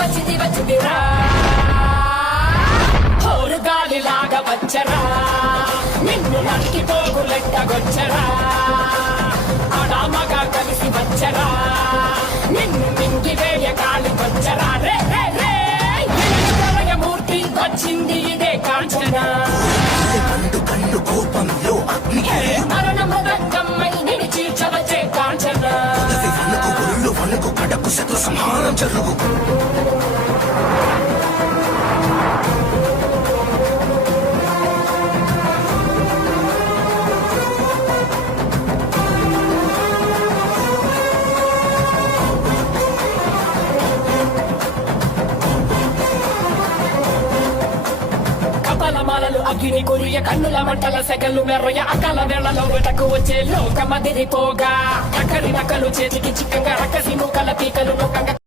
వచ్చిందిరా హోరుగాలిలాగా వచ్చరా నిన్ను నరికి పోగులెట్టగొచ్చరా అడామగా కలిసి వచ్చరా నిన్ను మింగి వేయ గాలి వచ్చరా రే రే రే మూర్తి వచ్చింది ఇదే కాంచనా కళ్ళు కోపంలో అగ్ని మరణ మృగమ్మై నిలిచి చవచే కాంచనా వణుకు కడకు శత్రు సంహారం జరుగు మాలలు అగ్ని కురియ కన్నుల మంటల సెగలు మెర్రయ అకాల వేళలో వెటకు వచ్చే లోకమదిరిపోగా అక్కడి నకలు చేతికి చిక్కంగా రక్కసి ముక్కల పీకలు లోకంగా